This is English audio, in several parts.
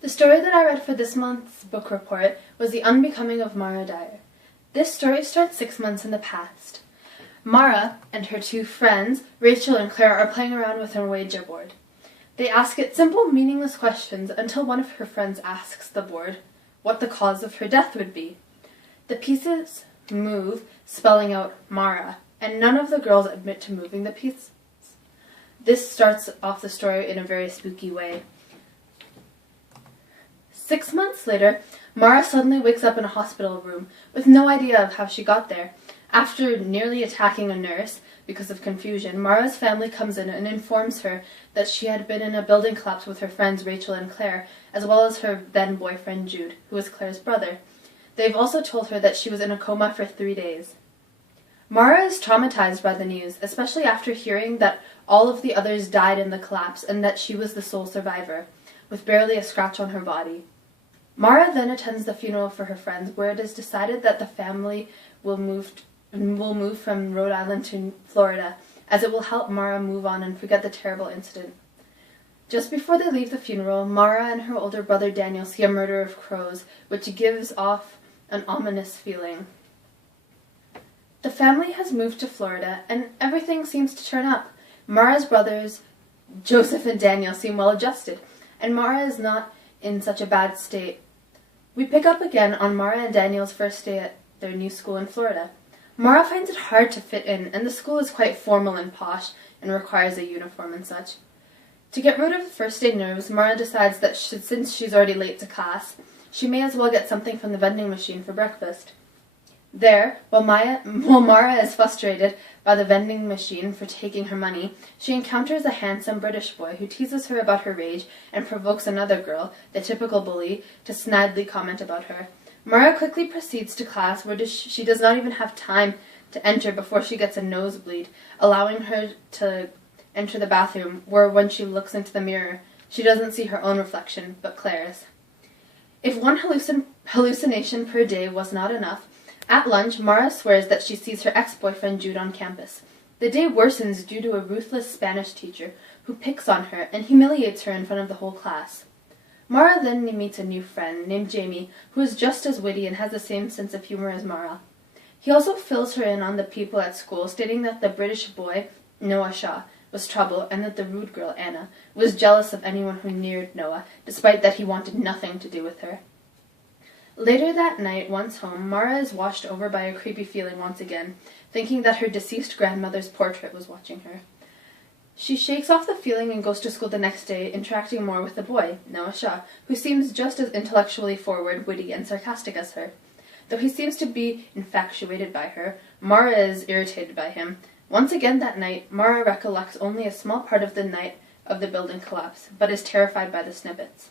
The story that I read for this month's book report was The Unbecoming of Mara Dyer. This story starts 6 months in the past. Mara and her two friends, Rachel and Claire, are playing around with an Ouija board. They ask it simple, meaningless questions until one of her friends asks the board what the cause of her death would be. The pieces move, spelling out Mara, and none of the girls admit to moving the pieces. This starts off the story in a very spooky way. 6 months later, Mara suddenly wakes up in a hospital room with no idea of how she got there. After nearly attacking a nurse because of confusion, Mara's family comes in and informs her that she had been in a building collapse with her friends Rachel and Claire, as well as her then-boyfriend Jude, who was Claire's brother. They've also told her that she was in a coma for 3 days. Mara is traumatized by the news, especially after hearing that all of the others died in the collapse and that she was the sole survivor, with barely a scratch on her body. Mara then attends the funeral for her friends, where it is decided that the family will move from Rhode Island to Florida, as it will help Mara move on and forget the terrible incident. Just before they leave the funeral, Mara and her older brother Daniel see a murder of crows, which gives off an ominous feeling. The family has moved to Florida, and everything seems to turn up. Mara's brothers, Joseph and Daniel, seem well adjusted, and Mara is not in such a bad state. We pick up again on Mara and Daniel's first day at their new school in Florida. Mara finds it hard to fit in, and the school is quite formal and posh and requires a uniform and such. To get rid of the first day nerves, Mara decides that since she's already late to class, she may as well get something from the vending machine for breakfast. There, while Mara is frustrated by the vending machine for taking her money, she encounters a handsome British boy who teases her about her age and provokes another girl, the typical bully, to snidely comment about her. Mara quickly proceeds to class, where she does not even have time to enter before she gets a nosebleed, allowing her to enter the bathroom, where when she looks into the mirror, she doesn't see her own reflection, but Claire's. If one hallucination per day was not enough, at lunch, Mara swears that she sees her ex-boyfriend Jude on campus. The day worsens due to a ruthless Spanish teacher who picks on her and humiliates her in front of the whole class. Mara then meets a new friend named Jamie, who is just as witty and has the same sense of humor as Mara. He also fills her in on the people at school, stating that the British boy, Noah Shaw, was trouble and that the rude girl, Anna, was jealous of anyone who neared Noah, despite that he wanted nothing to do with her. Later that night, once home, Mara is washed over by a creepy feeling once again, thinking that her deceased grandmother's portrait was watching her. She shakes off the feeling and goes to school the next day, interacting more with the boy, Noah Shaw, who seems just as intellectually forward, witty, and sarcastic as her. Though he seems to be infatuated by her, Mara is irritated by him. Once again that night, Mara recollects only a small part of the night of the building collapse, but is terrified by the snippets.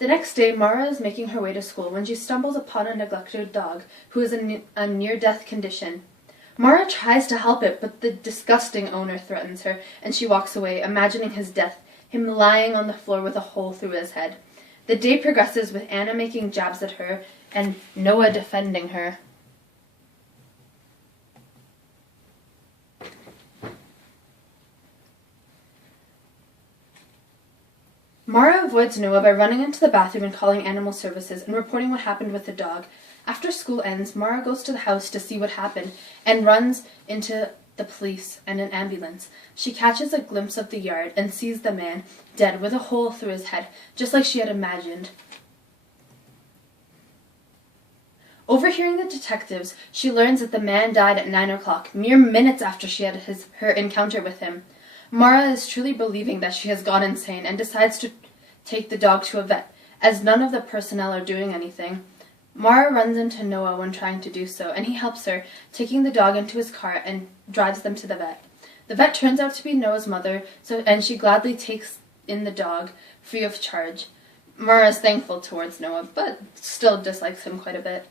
The next day, Mara is making her way to school when she stumbles upon a neglected dog who is in a near-death condition. Mara tries to help it, but the disgusting owner threatens her, and she walks away, imagining his death, him lying on the floor with a hole through his head. The day progresses with Anna making jabs at her and Noah defending her. Mara avoids Noah by running into the bathroom and calling animal services and reporting what happened with the dog. After school ends, Mara goes to the house to see what happened and runs into the police and an ambulance. She catches a glimpse of the yard and sees the man dead with a hole through his head, just like she had imagined. Overhearing the detectives, she learns that the man died at 9 o'clock, mere minutes after she had her encounter with him. Mara is truly believing that she has gone insane and decides to take the dog to a vet, as none of the personnel are doing anything. Mara runs into Noah when trying to do so, and he helps her, taking the dog into his car and drives them to the vet. The vet turns out to be Noah's mother, and she gladly takes in the dog, free of charge. Mara is thankful towards Noah, but still dislikes him quite a bit.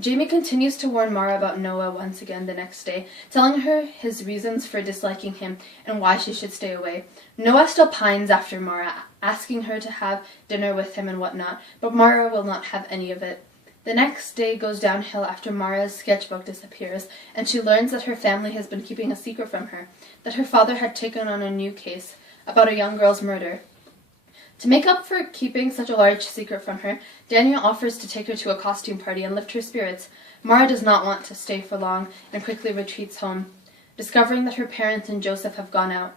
Jamie continues to warn Mara about Noah once again the next day, telling her his reasons for disliking him and why she should stay away. Noah still pines after Mara, asking her to have dinner with him and whatnot, but Mara will not have any of it. The next day goes downhill after Mara's sketchbook disappears, and she learns that her family has been keeping a secret from her, that her father had taken on a new case about a young girl's murder. To make up for keeping such a large secret from her, Daniel offers to take her to a costume party and lift her spirits. Mara does not want to stay for long and quickly retreats home, discovering that her parents and Joseph have gone out.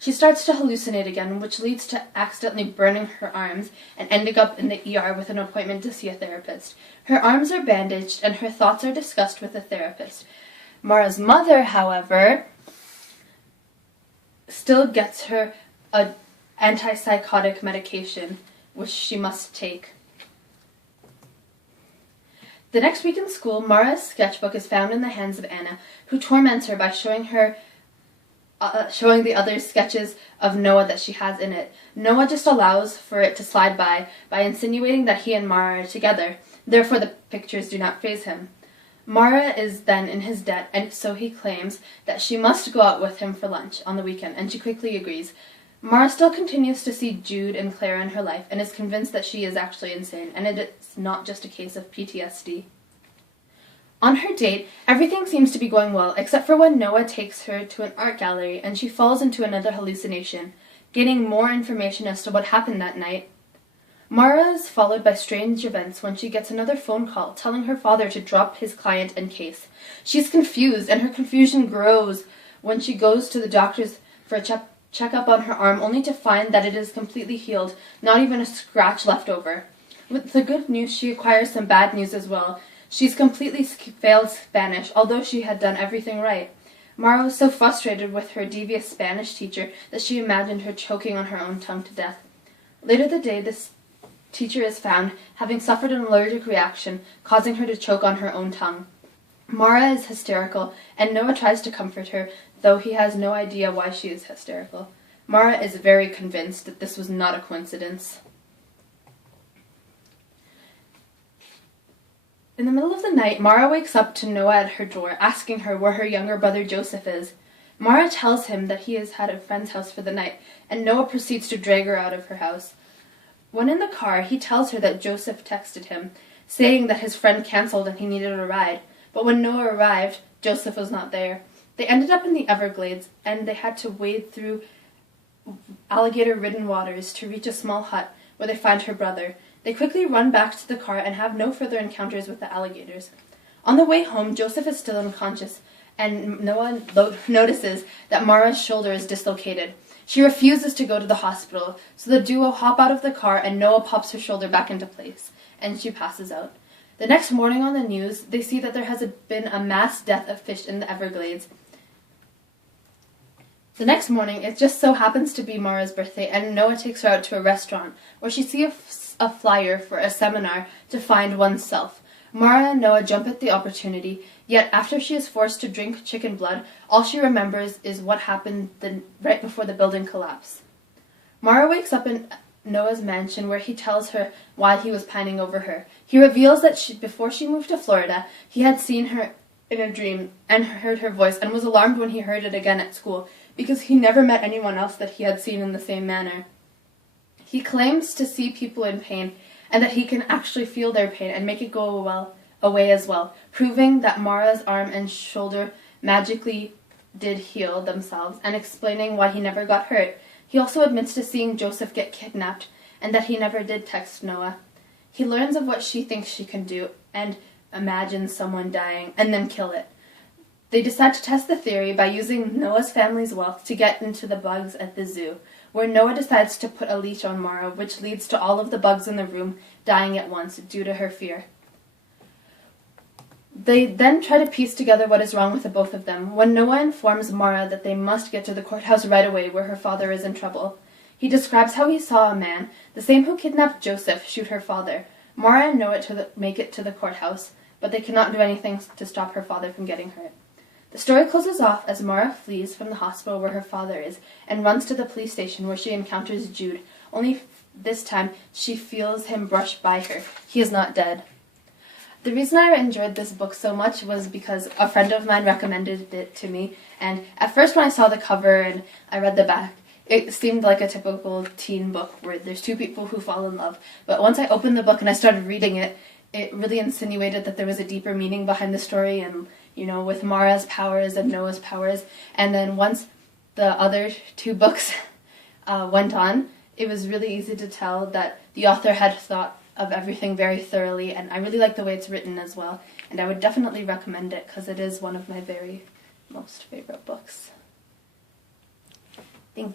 She starts to hallucinate again, which leads to accidentally burning her arms and ending up in the ER with an appointment to see a therapist. Her arms are bandaged and her thoughts are discussed with the therapist. Mara's mother, however, still gets her a antipsychotic medication, which she must take. The next week in school, Mara's sketchbook is found in the hands of Anna, who torments her by showing the other sketches of Noah that she has in it. Noah just allows for it to slide by insinuating that he and Mara are together. Therefore, the pictures do not faze him. Mara is then in his debt, and so he claims that she must go out with him for lunch on the weekend, and she quickly agrees. Mara still continues to see Jude and Clara in her life, and is convinced that she is actually insane, and it is not just a case of PTSD. On her date, everything seems to be going well, except for when Noah takes her to an art gallery, and she falls into another hallucination, gaining more information as to what happened that night. Mara is followed by strange events when she gets another phone call telling her father to drop his client and case. She's confused, and her confusion grows when she goes to the doctor's for a checkup on her arm, only to find that it is completely healed, not even a scratch left over. With the good news, she acquires some bad news as well. She's completely failed Spanish, although she had done everything right. Mara was so frustrated with her devious Spanish teacher that she imagined her choking on her own tongue to death. Later that day, this teacher is found having suffered an allergic reaction, causing her to choke on her own tongue. Mara is hysterical, and Noah tries to comfort her, though he has no idea why she is hysterical. Mara is very convinced that this was not a coincidence. In the middle of the night, Mara wakes up to Noah at her door, asking her where her younger brother Joseph is. Mara tells him that he has had a friend's house for the night, and Noah proceeds to drag her out of her house. When in the car, he tells her that Joseph texted him, saying that his friend canceled and he needed a ride. But when Noah arrived, Joseph was not there. They ended up in the Everglades, and they had to wade through alligator-ridden waters to reach a small hut where they find her brother. They quickly run back to the car and have no further encounters with the alligators. On the way home, Joseph is still unconscious, and Noah notices that Mara's shoulder is dislocated. She refuses to go to the hospital, so the duo hop out of the car and Noah pops her shoulder back into place, and she passes out. The next morning on the news, they see that there has been a mass death of fish in the Everglades. The next morning, it just so happens to be Mara's birthday, and Noah takes her out to a restaurant, where she sees a flyer for a seminar to find oneself. Mara and Noah jump at the opportunity, yet after she is forced to drink chicken blood, all she remembers is what happened right before the building collapsed. Mara wakes up in Noah's mansion, where he tells her why he was pining over her. He reveals that before she moved to Florida, he had seen her in a dream and heard her voice, and was alarmed when he heard it again at school, because he never met anyone else that he had seen in the same manner. He claims to see people in pain, and that he can actually feel their pain and make it go away as well, proving that Mara's arm and shoulder magically did heal themselves, and explaining why he never got hurt. He also admits to seeing Joseph get kidnapped, and that he never did text Noah. He learns of what she thinks she can do, and imagines someone dying, and then kill it. They decide to test the theory by using Noah's family's wealth to get into the bugs at the zoo, where Noah decides to put a leash on Mara, which leads to all of the bugs in the room dying at once due to her fear. They then try to piece together what is wrong with the both of them, when Noah informs Mara that they must get to the courthouse right away, where her father is in trouble. He describes how he saw a man, the same who kidnapped Joseph, shoot her father. Mara and Noah make it to the courthouse, but they cannot do anything to stop her father from getting hurt. The story closes off as Mara flees from the hospital where her father is and runs to the police station, where she encounters Jude, only this time she feels him brush by her. He is not dead. The reason I enjoyed this book so much was because a friend of mine recommended it to me, and at first when I saw the cover and I read the back, it seemed like a typical teen book where there's two people who fall in love. But once I opened the book and I started reading it, it really insinuated that there was a deeper meaning behind the story, and with Mara's powers and Noah's powers. And then once the other two books went on, it was really easy to tell that the author had thought of everything very thoroughly, and I really like the way it's written as well, and I would definitely recommend it because it is one of my very most favorite books. Thank you.